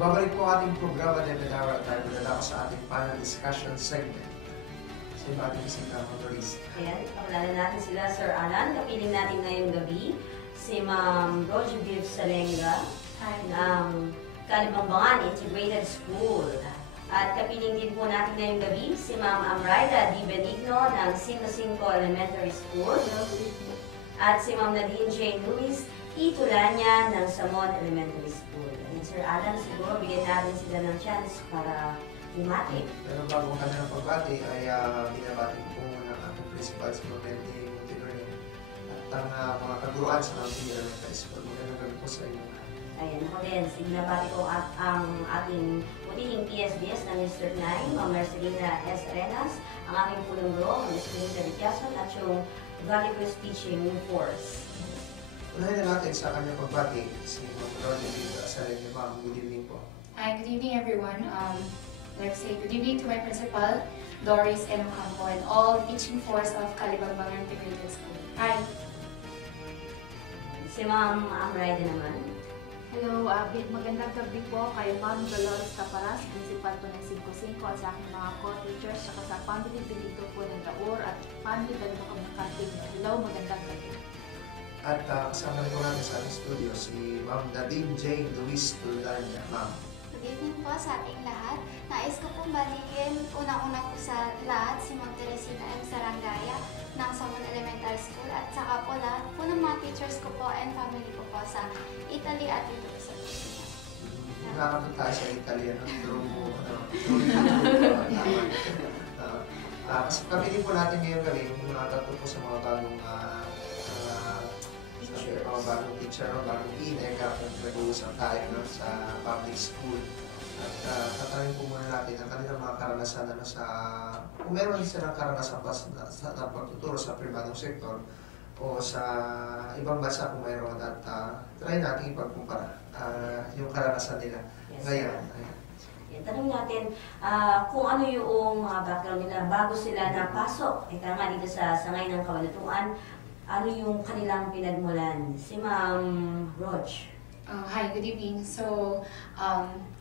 Nagbabalik po ating programa ng Menara at tayo madala ko sa ating panel discussion segment. Sa iba ating bisita, Maurice. Ayan, pakilala natin sila, Sir Alan. Kapiling natin ngayong gabi, si Ma'am Roger Salenga ng Kalibambangan Integrated School. At kapiling din po natin ngayong gabi, si Ma'am Amrida Di Benigno ng 55 Elementary School. At si Ma'am Nadine Jane Luis Itulanya ng Samon Elementary School. And Sir Alan, siguro bigyan natin sila ng chance para bumati. Pero bago kami ng pagbati ay binabati ko muna ang ating principal sa Momenting Learning at ang mga kaguruan sa Mountain Elementary School. Magandang gabi po sa inyo. Ayan, ako din. Binabati ko ang ating putihing PSDS na Mr. Nay, Ma'am Marcelina S. Arenas, ang aking pulong guro, Ms. Benita Ricciason, at yung Valley Cruz Teaching Force. Unahin na natin sa kanyang pagbati si Ma'am Roger Salenga. Ma'am, good evening po. Hi, good evening everyone. Let's say good evening to my principal, Doris N. Ocampo, and all teaching force of Kalibambangan Integrated School. Hi. Si Ma'am Amrida naman. Hello, magandang gabi po kay Ma'am Dolores Caparas, principal po ng 55 at sa aking mga co-teachers, saka sa family dito po ng Daur at family dito po ng Kanting. Hello, magandang gabi. At kasama rin po natin sa ating studio si Ma'am Nadine Jane Luis Tulanya. Ma'am. Good evening po sa ating lahat. Nais ko pong balikin unang-una po sa lahat si Ma'am Teresina M. Sarangaya ng Samon Elementary School at saka po lahat po ng mga teachers ko po and family ko po sa Italy at dito sa Pilipinas. Nakakapit tayo sa Italiano. Kasi kami din po natin ngayong gabi kung nakatato po sa mga bagong teacher, bagong ineg, kung nag-uusap tayo sa public school. At tatanungin po muna natin ang kanilang mga karanasan kung meron silang karanasan pa sa pagtuturo sa pribadong sektor o sa ibang bansa kung meron at try natin ipagkumpara yung karanasan nila. Yes. Ngayon. Tanong natin kung ano yung mga background nila bago sila napasok. Ika nga dito sa sangay ng kabanatuan, ano yung kanilang pinagmulan? Si Ma'am Rog. Hi, good evening. So,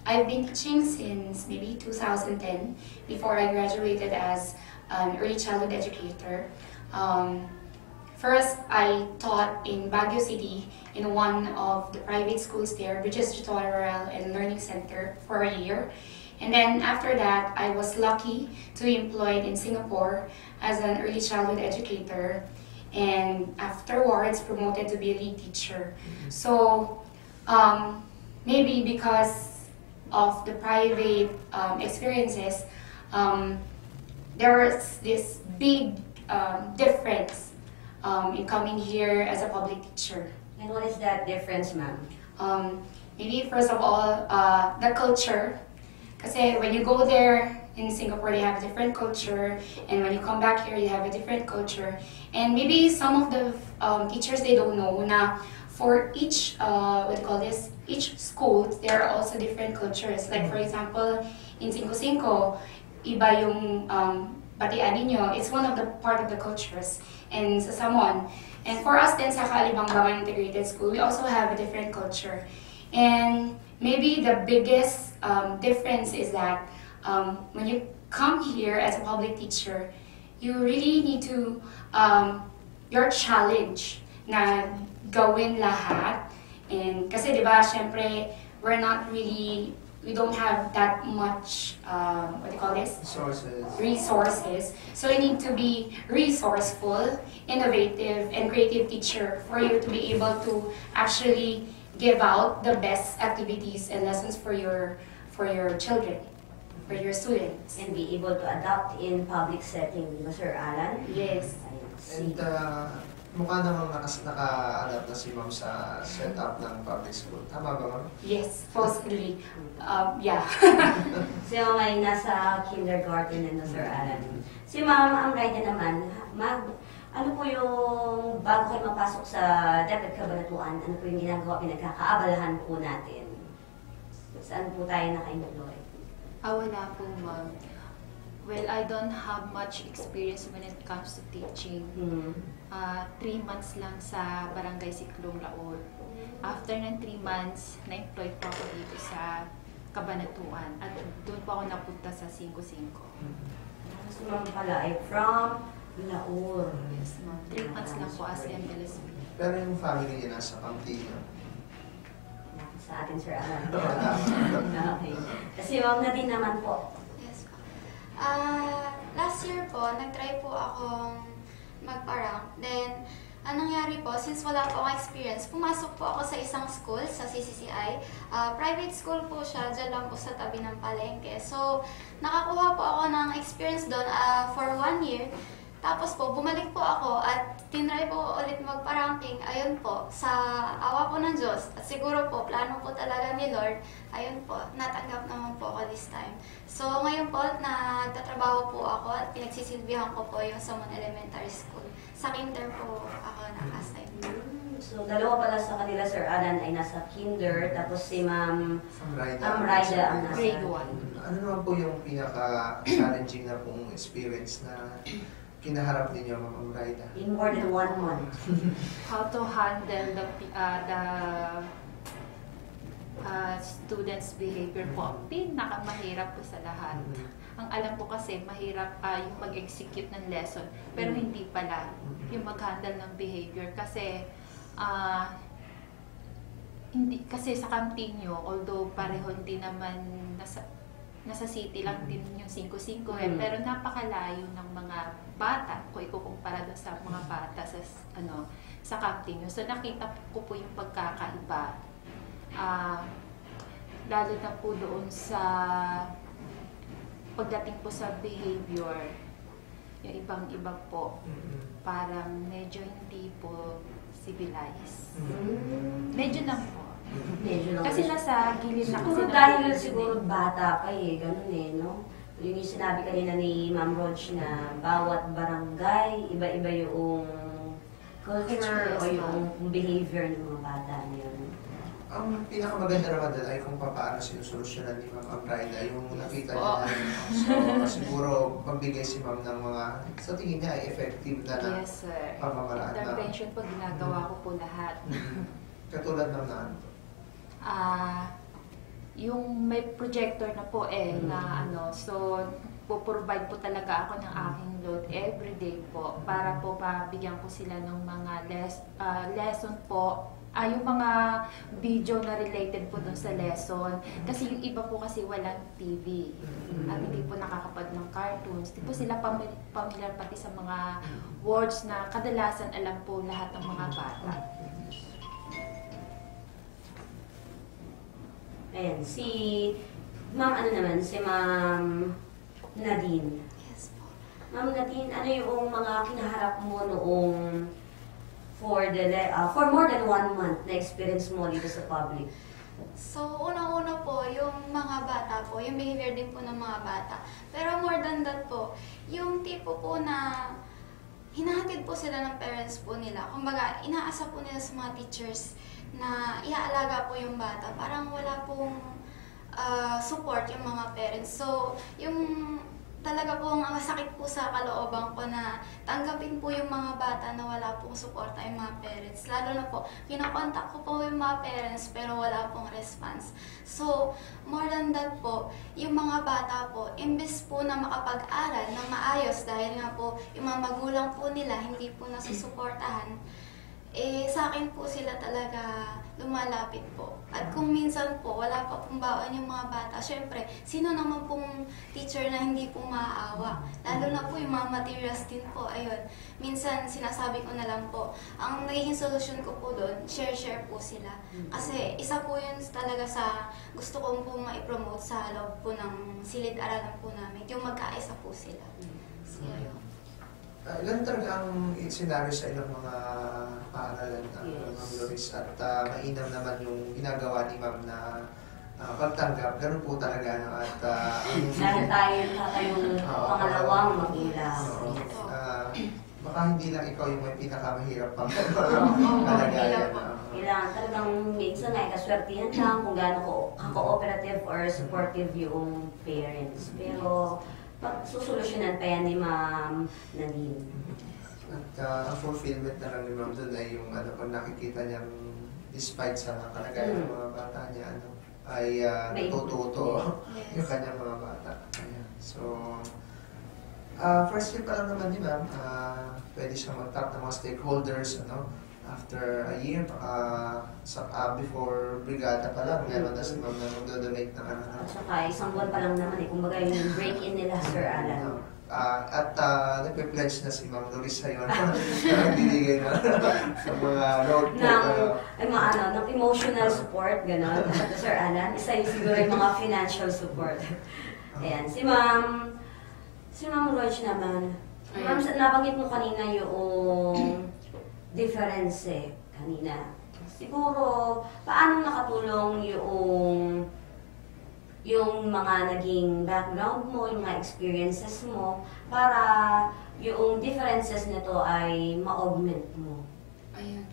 I've been teaching since maybe 2010 before I graduated as an early childhood educator. First, I taught in Baguio City in one of the private schools there, Bridges Tutorial and Learning Center, for a year. And then after that, I was lucky to be employed in Singapore as an early childhood educator, and afterwards promoted to be a lead teacher. So maybe because of the private experiences, there was this big difference in coming here as a public teacher. And what is that difference, ma'am? Maybe first of all, the culture. Kasi when you go there in Singapore, they have a different culture, and when you come back here, you have a different culture. And maybe some of the teachers, they don't know na for each, each school, there are also different cultures. Like for example, in 55, iba yung batian ninyo. It's one of the part of the cultures. And sa Samon. And for us then sa Kalibambangan Integrated School, we also have a different culture. And maybe the biggest difference is that when you come here as a public teacher, you really need to, your challenge na gawin lahat. And kasi diba, syempre, we don't have that much, resources. So you need to be resourceful, innovative, and creative teacher for you to be able to actually give out the best activities and lessons for your children, for your students. And be able to adapt in public setting, di ba, Sir Alan? Yes. And mukha namang naka-adapt na si Ma'am sa setup ng public school. Tama ba, Ma'am? Yes, possibly. Yeah. Si Ma'am ay nasa kindergarten na, Sir Alan. Si Ma'am Amrida naman, ano po yung bago kayo mapasok sa DepEd Cabanatuan, ano po yung ginagawa, pinagkakaabalahan po natin? Saan po tayo naka-employ? Wala po, ma'am. Well, I don't have much experience when it comes to teaching. 3 months lang sa Barangay Siklong Laor. After ng 3 months, na-employ po ako dito sa Kabanatuan at doon po ako napunta sa 5-5. Si ma'am pala ay from Laur. Yes, ma'am. 3 months lang po as MLSP. Pero yung family niya nasa Pampanga. Sa atin, Sir Alan. Okay. Kasi ma'am Nadine naman po. Yes po. Last year po, nag-try po akong magparang. Then, anong nangyari po, since wala po akong experience, pumasok po ako sa isang school, sa CCCI. Private school po siya, dyan lang po sa tabi ng palengke. So, nakakuha po ako ng experience doon for 1 year. Tapos po, bumalik po ako at tinry po ulit magpa-ranking. Ayun po, sa awa po ng Diyos. At siguro po, plano po talaga ni Lord. Ayun po, natanggap naman po ako this time. So, ngayon po, nagtatrabaho po ako at pinagsisilbihan ko po yung Samon Elementary School. Sa kinder po ako na-assign. So, dalawa pala sa kanila, Sir Alan, ay nasa kinder. Tapos si Ma'am Raida ang nasa Grade 1. Ano naman po yung pinaka-challenging na pong experience na kinaharap ninyo, Ma'am Raida? in more than 1 month. How to handle the students' behavior po ang pinakamahirap po sa lahat. Ang alam ko kasi mahirap yung mag-execute ng lesson, pero hindi pala yung mag-handle ng behavior kasi hindi kasi sa Camtinio, although pareho hindi naman nasa city lang din yung 5-5 pero napakalayo ng mga bata kung ikukumpara doon sa mga bata sa Camtinio. So nakita ko po yung pagkakaiba. Lalo na po doon sa pagdating po sa behavior, yung ibang-iba po, parang medyo hindi po civilized. Medyo lang po. Medyo lang. Kasi nasa gilid na kasi Siguro dahil siguro bata pa ganun no? Yung sinabi kanina ni Ma'am Rog na bawat barangay, iba-iba yung culture o yung behavior ng mga bata niyo. Ang pinakamaganda naman doon ay kung paano sinusolusyonan ni Ma'am Raida yung nakita niya na so, siguro pagbigay si Ma'am ng mga sa tingin niya ay effective na Yes, sir. pamamaraan na. Intervention po, ginagawa ko po lahat. Katulad ng naan. Yung may projector na po na so po-provide po talaga ako ng aking load everyday po para po mabigyan ko sila ng mga lesson po. Yung mga video na related po dun sa lesson. Kasi yung iba po kasi walang TV. At hindi po nakakapad ng cartoons. Hindi po sila familiar pati sa mga words na kadalasan alam po lahat ng mga bata. Ayan, si Ma'am si Ma'am Nadine. Yes po. Ma'am Nadine, ano yung mga kinaharap mo noong for more than 1 month na experience mo dito sa public? So, unang-una po, yung mga bata po, yung behavior din po ng mga bata. Pero more than that po, yung tipo po na hinahatid po sila ng parents po nila. Kumbaga, inaasa po nila sa mga teachers na iaalaga po yung bata. Parang wala pong support yung mga parents. So, yung talaga po ang masakit po sa kalooban ko na tanggapin po yung mga bata na wala pong suporta yung mga parents. Lalo na po, kinakontak ko po yung mga parents pero wala pong response. So, more than that po, yung mga bata po, imbes po na makapag-aral ng maayos dahil nga po yung mga magulang po nila hindi po nasusuportahan, sa akin po sila talaga lumalapit po. At kung minsan po, wala pa pong baon yung mga bata, syempre, sino naman pong teacher na hindi po maaawa? Lalo na po yung mga materials din po, ayun. Minsan, sinasabi ko na lang po, ang nagiging solusyon ko po doon, share po sila. Kasi isa po yun talaga sa gusto kong po ma-promote sa loob po ng silid-aralan po namin, yung magkaisa po sila. So, ayun. Ilan talaga ang scenario sa ilang mga paaralan ng Ma'am Loris at mainam naman yung ginagawa ni Ma'am na pagtanggap. Ganun po talaga. Dahil tayong pangalawang mag-ilang. Baka hindi lang ikaw yung may pinakamahirap pang kalagayan. Kailangan talagang minsan ay kaswertihan lang kung gaano ka-cooperative or supportive yung parents. Pero susolusyonan pa yan ni Ma'am Nadine. At ang fulfillment na lang ni Ma'am doon ay yung pag nakikita niyang despite sa kalagayan ng mga bata niya, ay May natututo Yes. yung kanyang mga bata. Ayan. So, first year pa lang naman ni ma'am, pwede siya mag-tap ng mga stakeholders, ano, after a year, before brigada pa lang, meron na si ma'am na mag-donate ng ano. At saka isang buwan pa lang naman kumbaga yung break-in nila, Sir Alan. Nagpe-pledge na si Ma'am Doris sa'yo na nagbibigay na sa mga notebook. Ng emotional support, gano'n. Sir Alan, isa yung siguro yung mga financial support. Ayan, si Ma'am Roach naman. Ma'am, nabanggit mo kanina yung difference kanina. Siguro, paano nakatulong yung mga naging background mo, yung mga experiences mo, para yung differences nito ay ma-augment mo? Ayun.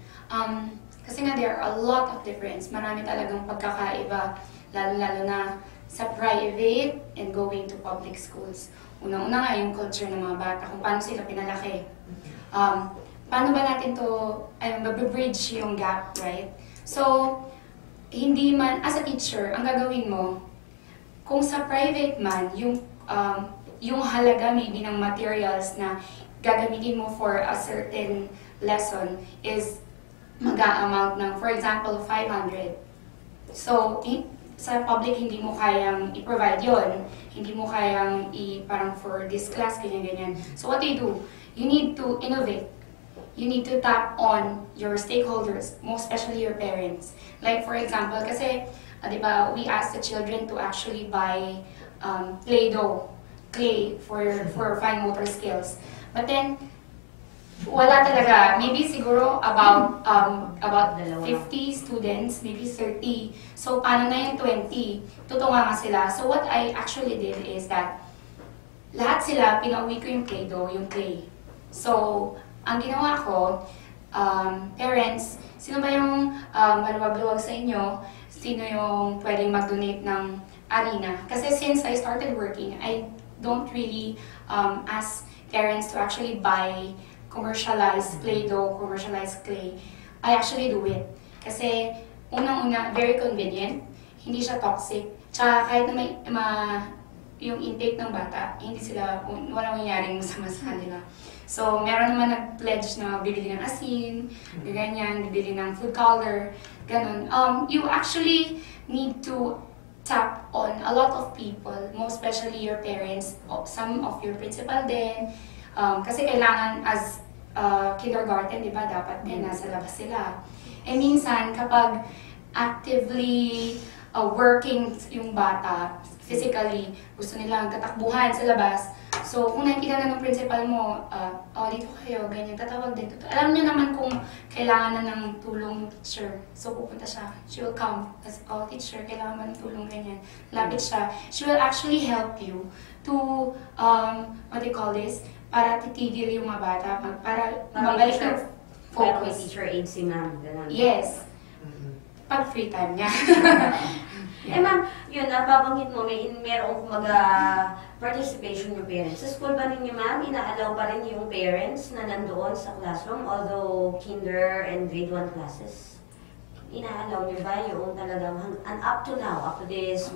Kasi nga there are a lot of difference. Marami talagang pagkakaiba, lalo-lalo na sa private and going to public schools. Unang-una nga yung culture ng mga bata, kung paano sila pinalaki. Paano ba natin mabibridge yung gap, right? So, hindi man, as a teacher, ang gagawin mo, kung sa private man, yung halaga maybe ng materials na gagamitin mo for a certain lesson is mag-a-amount ng, for example, 500. So, sa public, hindi mo kayang i-provide yon, hindi mo kayang parang for this class, ganyan-ganyan. So, what do? You need to innovate. You need to tap on your stakeholders, most especially your parents. Like, for example, kasi, di ba, we ask the children to actually buy Play-Doh, clay for fine motor skills. But then, wala talaga. Maybe siguro about 50 students, maybe 30. So, paano na yung 20? Tutunga nga sila. So, what I actually did is that lahat sila, pinauwi ko yung Play-Doh, yung clay. So, ang ginawa ko, parents, sino ba yung maluwag-luwag sa inyo? Sino yung pwedeng mag-donate ng arena? Kasi since I started working, I don't really ask parents to actually buy commercialized Play-Doh, commercialized clay. I actually do it. Kasi unang-una, very convenient, hindi siya toxic. Tsaka kahit na yung intake ng bata, walang mangyaring masama sa kanila. So, meron naman nag-pledge na bibili ng asin, ganyan, bibili ng food color, ganun. You actually need to tap on a lot of people, most especially your parents, some of your principal din. Kasi kailangan as kindergarten, di ba, dapat din nasa labas sila. Eh minsan, kapag actively working yung bata, physically, gusto nilang katakbuhan sa labas. So, kung nakikita na ng principal mo, dito kayo, ganyan, tatawag din. Alam niya naman kung kailangan na ng tulong teacher. So, pupunta siya. She will come as, teacher, kailangan ba ng tulong, ganyan. Lapit siya. She will actually help you to, what do you call this? Para titigil yung mga bata, para mabalik yung Para may focus. teacher aid si ma'am, gano'n. Yes. Pag free time niya. Eh ma'am, yun, nababanggit mo, merong participation yung parents. Sa school ba ninyo ma'am, ina-allow pa rin yung parents na nandoon sa classroom, although kinder and grade 1 classes? Ina-allow nyo ba yung talagang, and up to now, up to this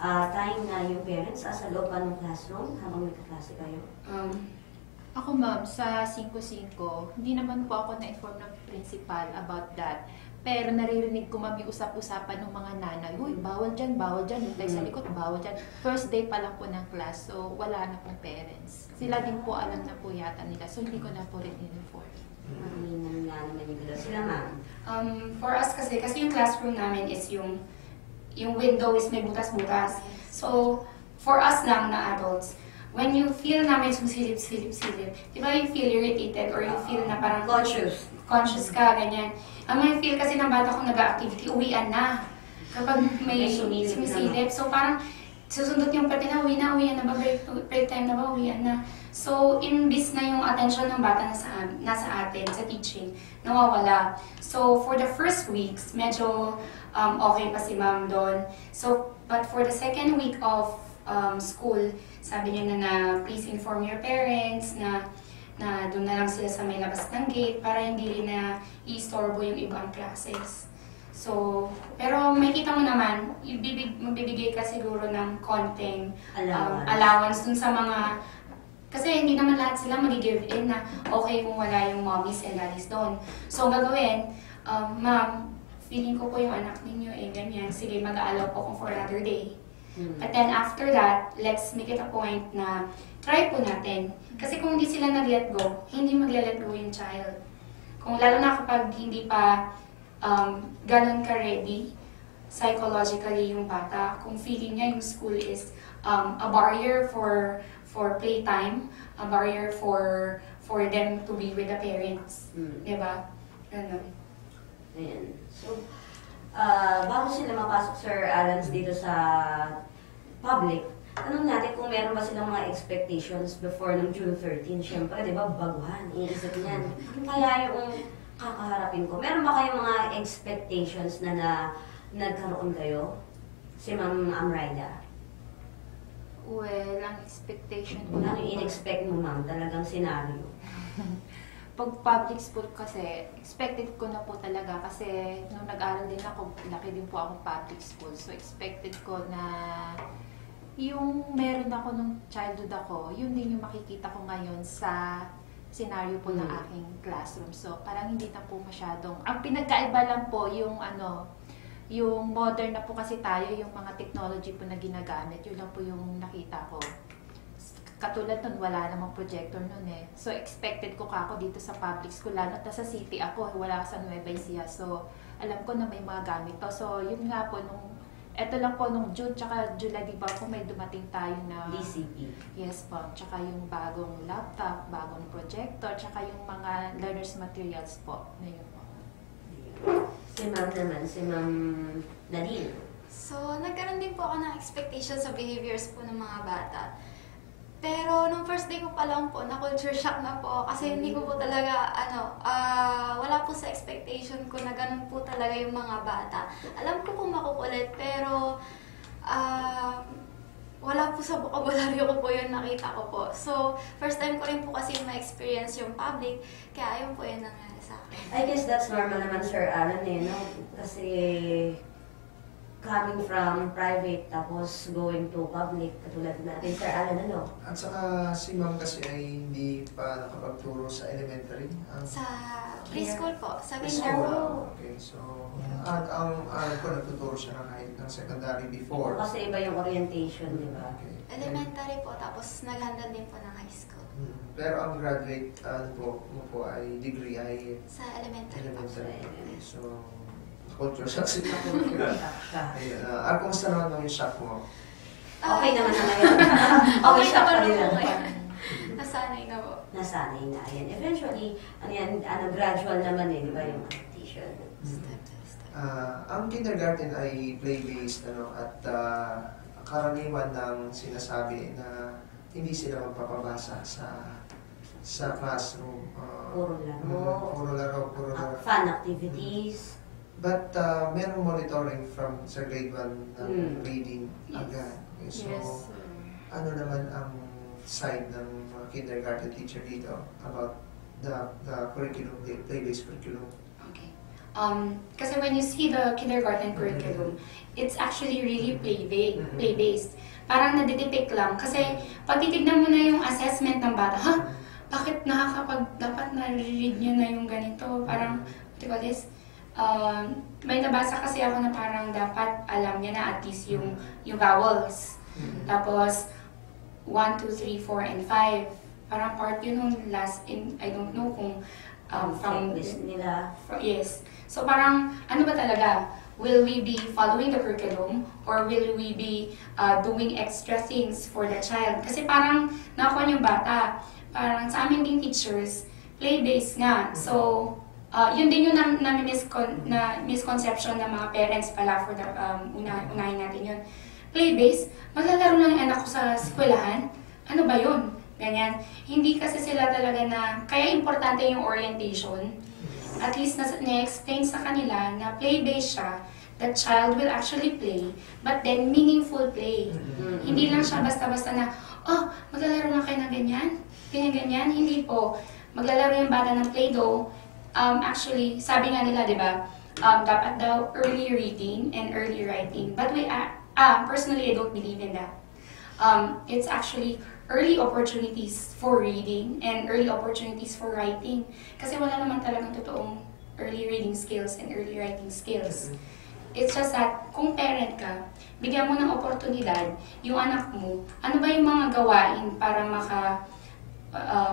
time na yung parents sa loob pa ng classroom habang nagkaklase kayo? Ako ma'am, sa 5-5, hindi naman po ako na-inform ng principal about that. Pero naririnig ko ma'am yung usap-usapan ng mga nanay, uy, bawal dyan, yung tayo sa likod, bawal dyan. First day pa lang po ng class, so wala na pong parents. Sila din po alam na po yata nila, so hindi ko na po rin in-inform. Hindi nga naman yung sila ma'am. For us kasi yung classroom namin is yung window is may butas-butas. So, for us lang na adults, when you feel na may sumisilip-silip, di ba you feel irritated or you feel na parang conscious ka, ganyan. Ang may feel kasi ng bata kung nag-activity, uwian na. Kapag may sumisilip. So parang susundot yung parte na, uwian na ba, break time na ba, uwian na. So imbis na yung attention ng bata nasa atin, sa teaching, nawawala. So for the first weeks, medyo okay pa si ma'am doon. So, but for the second week of school, sabi niya na please inform your parents na doon na lang sila sa may labas ng gate para hindi rin na i-istorbo yung ibang classes. So, pero makikita mo naman, magbibigay ka siguro ng konting allowance dun sa mga, kasi hindi naman lahat sila mag-give in na okay kung wala yung mommies and daddies doon. So, ang gagawin, ma'am, feeling ko po yung anak ninyo ganyan, sige, mag-aalaw po kung for another day. But then after that, let's make it a point na try po natin. Kasi kung hindi sila nag-let go, hindi mag-let go yung child. Kung lalo na kapag hindi pa ganun ka-ready psychologically yung bata, kung feeling niya yung school is a barrier for playtime, a barrier for them to be with the parents. Diba? Ganun. Ayan. So, bago sila mapasok, Sir Alan, dito sa public, tanong natin kung meron ba silang mga expectations before ng June 13. Siyempre, di ba, baguhan. Iisip niyan. Kaya yung kakaharapin ko. Meron ba kayong mga expectations na nagkaroon kayo? Si Ma'am Amrida. Well, ang expectation ko Ano yung in-expect mo, ma'am? Talagang scenario. pag public school kasi, expected ko na po talaga kasi nung nag-aral din ako, laki din po akong public school. So, expected ko na yung meron ako nung childhood ako, yun din yung makikita ko ngayon sa scenario po ng aking classroom. So, parang hindi na po masyadong, ang pinagkaiba lang po yung yung modern na po kasi tayo, yung mga technology po na ginagamit, yun lang po yung nakita ko. Katulad nun, wala namang projector nun eh. So, expected ko ako dito sa public school, lalo na sa city ako, wala sa Nueva Ecija. So, alam ko na may mga gamit to. So, yun nga po, eto lang po nung June tsaka July, di ba po may dumating tayo na DCP. Yes po, tsaka yung bagong laptop, bagong projector, tsaka yung mga learner's materials po. Na yun po. Si Ma'am naman, si Ma'am Nadine. So, nagkaroon din po ako ng expectation sa behaviors po ng mga bata. Pero nung first day ko pa lang po, na-culture shock na po kasi hindi ko po talaga, wala po sa expectation ko na ganun po talaga yung mga bata. Alam ko po makukulit, pero wala po sa vocabulary ko po yun nakita ko po. So, first time ko rin po kasi ma-experience yung public, kaya ayun po yun nangyari sa akin. I guess that's normal naman, Sir Alan, no? Kasi coming from private tapos going to public, katulad natin, Sir Alan, ano? At saka si ma'am kasi ay hindi pa nakapagturo sa elementary. Sa preschool po, sa Preschool. kindergarten. Okay, so at ang ko nagtuturo siya ng secondary before. Kasi iba yung orientation, di ba? Okay. Elementary po, tapos naghandle din po ng high school. Pero ang graduate mo po ay degree ay Sa elementary po. elementary. So, culture shock sila. Kumusta naman yung shock mo? Okay naman na ngayon. Okay shock naman pa rin po lang. ngayon. Nasanay na po. Nasanay na. Yan. Eventually, gradual naman di ba yung adaptation? Step by step. Ang kindergarten ay play-based at karaniwan ng sinasabi na hindi sila magpapabasa sa classroom. Puro laro. Puro laro. Fun activities. But merong monitoring from sa grade 1 ng reading Yes. agad. Okay, so, Yes. ano naman ang side ng mga kindergarten teacher dito about the curriculum, the play-based curriculum? Okay. Kasi when you see the kindergarten curriculum, it's actually really play-based. Parang nadidepict lang. Kasi pag titignan mo na yung assessment ng bata, bakit dapat na-read nyo na yung ganito? Parang, what do you call this? May nabasa kasi ako na parang dapat alam niya na at least yung vowels. Tapos, 1, 2, 3, 4, and 5. Parang part yun nung last, I don't know kung from checklist nila. yes. So parang, ano ba talaga? Will we be following the curriculum or will we be doing extra things for the child? Kasi parang, nakuha yung bata. Parang sa amin ding teachers, play-based nga. So, yun din yung misconception ng mga parents pala for the, unahin natin yun. Play-based, maglalaro lang yung anak ko sa eskwelahan. Ano ba yun? Ganyan. Hindi kasi sila talaga na, kaya importante yung orientation. At least na-explain sa kanila na play-based siya, the child will actually play, but then meaningful play. Hindi lang siya basta-basta na, maglalaro lang kayo ng ganyan, ganyan-ganyan. Hindi po. Maglalaro yung bata ng Play-Doh. Actually, sabi nga nila, di ba, dapat daw early reading and early writing. But personally, I don't believe in that. It's actually early opportunities for reading and early opportunities for writing. Kasi wala naman talagang totoong early reading skills and early writing skills. It's just that, kung parent ka, bigyan mo ng oportunidad yung anak mo, ano ba yung mga gawain para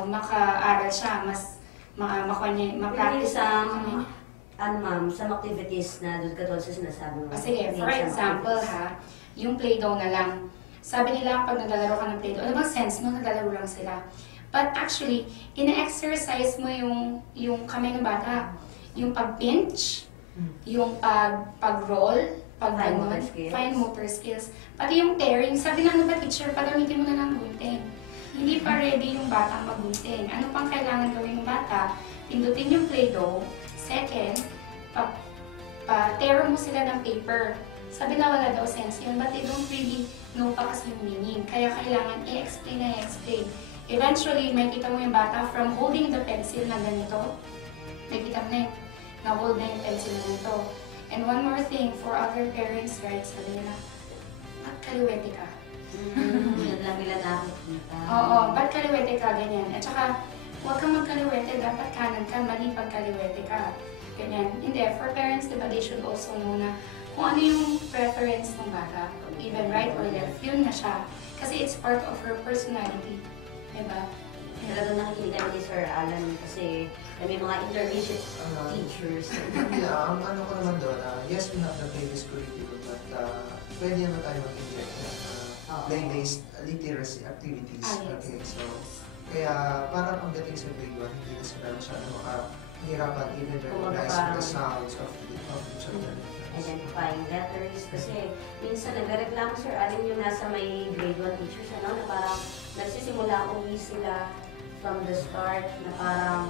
maka-aral siya, mas ma-practice sa ma'am, some activities na doon ka doon sa sinasabi mo. Sige, for example yung Play-Doh na lang. Sabi nila pag naglalaro ka ng Play-Doh, ano bang sense mo, naglalaro lang sila. But actually, ina-exercise mo yung kamay ng bata. Yung pag-pinch, yung pag-roll, fine motor skills. Pati yung tearing, sabi na ano ba teacher, pagamitin mo na ng gunting. Hindi pa ready yung bata magunting. Ano pang kailangan gawin ng bata? Pindutin yung Play-Doh. Second, tear mo sila ng paper. Sabi na wala daw sense yun, but they don't really know pa kasi yung meaning. Kaya kailangan i-explain na i-explain. Eventually, may kita mo yung bata from holding the pencil na ganito. May kita mo na na-hold na yung pencil na ganito. And one more thing, for other parents, right, sabi nila, ba't kaliwete ka? Yan lang nila nakikita. Oo, ba't kaliwete ka, ganyan. At saka, huwag kang magkaliwete, dapat kanan ka, mali pag kaliwete ka. Ganyan. Hindi, for parents, diba, they should also know na kung ano yung preference ng bata, even right or left, yun na siya. Kasi it's part of her personality. Diba? Talaga nakikinig kami ni Sir Alan kasi may mga intermediate teachers. Yeah, ang ano ko naman doon, yes, we have the previous curriculum, but pwede naman tayo mag-inject na play-based literacy activities. Yes. Okay, so, kaya para pagdating sa grade 1, hindi na sila masyado makahirapan even recognizing the sounds of the children. Identifying letters kasi minsan nagreklamo Sir Alan yung nasa may grade 1 teachers na parang nagsisimula uwi sila from the start na parang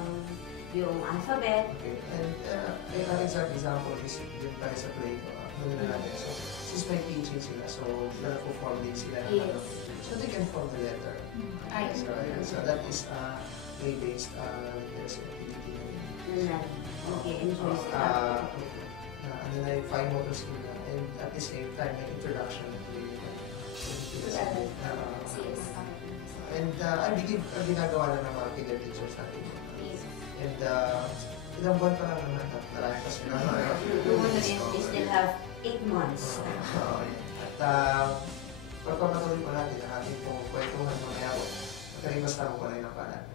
yung alphabet. Okay, and an exact example is yun tayo sa play ko. Ano na natin, so since may teaching sila, so nag-form din sila ng Yes. so they can form the letter. So that is play-based literacy activity. Okay, enjoy Ano na yung fine motor skill na, and at the same time, may introduction to literacy. And I believe ginagawa na ng mga kinder teachers natin. And ilang buwan pa lang naman, marami pa sila. We still have 8 months. At pagpapatuloy po natin ang ating pong kwentuhan mamaya po. Pagkarimas tamo po na yung pala.